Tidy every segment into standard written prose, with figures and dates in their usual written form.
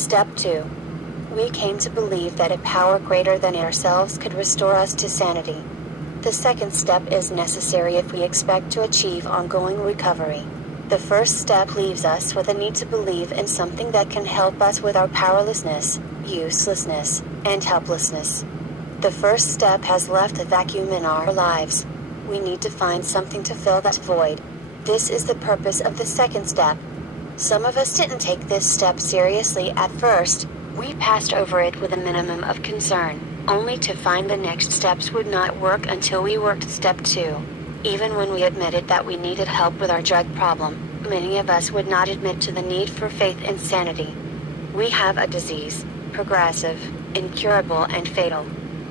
Step 2. We came to believe that a power greater than ourselves could restore us to sanity. The second step is necessary if we expect to achieve ongoing recovery. The first step leaves us with a need to believe in something that can help us with our powerlessness, uselessness, and helplessness. The first step has left a vacuum in our lives. We need to find something to fill that void. This is the purpose of the second step. Some of us didn't take this step seriously at first. We passed over it with a minimum of concern, only to find the next steps would not work until we worked step 2. Even when we admitted that we needed help with our drug problem, many of us would not admit to the need for faith in sanity. We have a disease, progressive, incurable and fatal.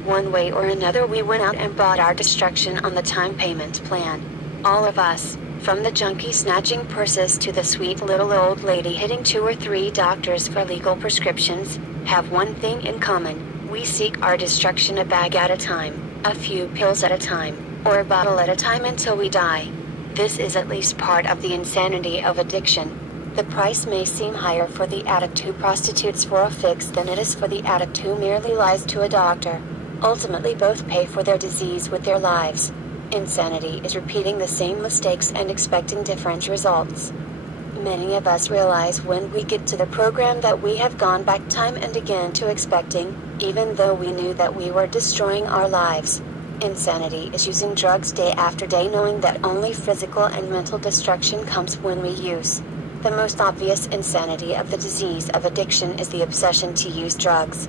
One way or another we went out and bought our destruction on the time payment plan. All of us, from the junkie snatching purses to the sweet little old lady hitting 2 or 3 doctors for legal prescriptions, have one thing in common: we seek our destruction a bag at a time, a few pills at a time, or a bottle at a time until we die. This is at least part of the insanity of addiction. The price may seem higher for the addict who prostitutes for a fix than it is for the addict who merely lies to a doctor. Ultimately both pay for their disease with their lives. Insanity is repeating the same mistakes and expecting different results. Many of us realize when we get to the program that we have gone back time and again to expecting, even though we knew that we were destroying our lives. Insanity is using drugs day after day knowing that only physical and mental destruction comes when we use. The most obvious insanity of the disease of addiction is the obsession to use drugs.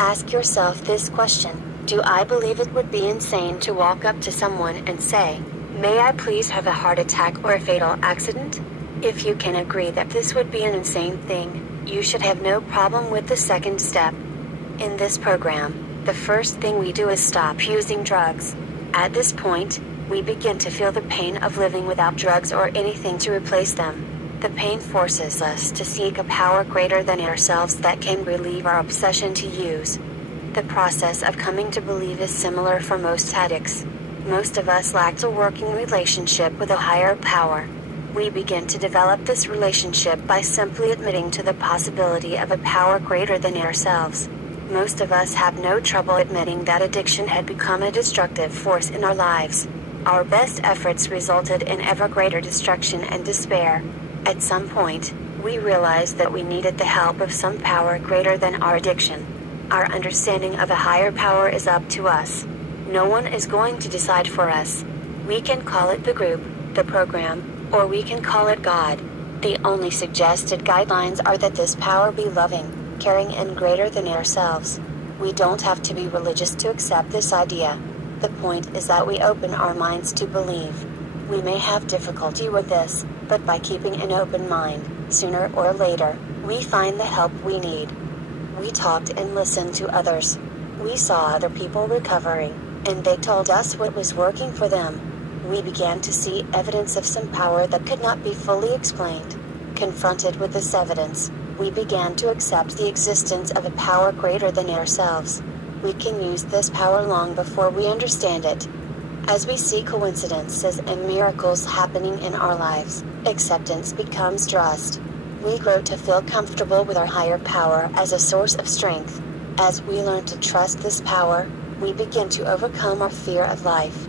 Ask yourself this question: do I believe it would be insane to walk up to someone and say, "May I please have a heart attack or a fatal accident?" If you can agree that this would be an insane thing, you should have no problem with the second step. In this program, the first thing we do is stop using drugs. At this point, we begin to feel the pain of living without drugs or anything to replace them. The pain forces us to seek a power greater than ourselves that can relieve our obsession to use. The process of coming to believe is similar for most addicts. Most of us lack a working relationship with a higher power. We begin to develop this relationship by simply admitting to the possibility of a power greater than ourselves. Most of us have no trouble admitting that addiction had become a destructive force in our lives. Our best efforts resulted in ever greater destruction and despair. At some point, we realized that we needed the help of some power greater than our addiction. Our understanding of a higher power is up to us. No one is going to decide for us. We can call it the group, the program, or we can call it God. The only suggested guidelines are that this power be loving, caring and greater than ourselves. We don't have to be religious to accept this idea. The point is that we open our minds to believe. We may have difficulty with this, but by keeping an open mind, sooner or later, we find the help we need. We talked and listened to others. We saw other people recovering, and they told us what was working for them. We began to see evidence of some power that could not be fully explained. Confronted with this evidence, we began to accept the existence of a power greater than ourselves. We can use this power long before we understand it. As we see coincidences and miracles happening in our lives, acceptance becomes trust. We grow to feel comfortable with our higher power as a source of strength. As we learn to trust this power, we begin to overcome our fear of life.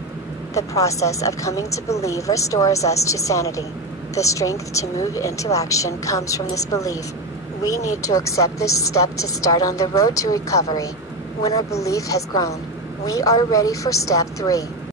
The process of coming to believe restores us to sanity. The strength to move into action comes from this belief. We need to accept this step to start on the road to recovery. When our belief has grown, we are ready for step 3.